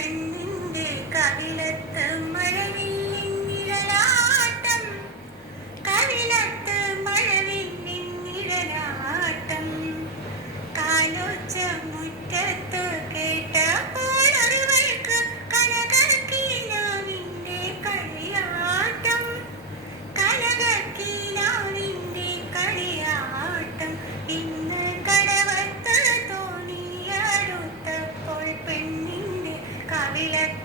പെണ്ണിന്റെ കവിളത്ത് മഴവില്ലിൻ നിഴലാട്ടം, കവിളത്ത് മഴവില്ലിൻ നിഴലാട്ടം. കാലൊച്ച മുറ്റത്ത് കേട്ടപ്പോൾ അറിവൾക്ക് കനകക്കിനാവിന്റെ കളിയാട്ടം, കനകക്കിനാവിന്റെ കളിയാട്ടം. ഇന്ന് കടവത്ത് തോണിയടുത്തപ്പോൾ പെണ്ണിന്റെ കവിളത്ത്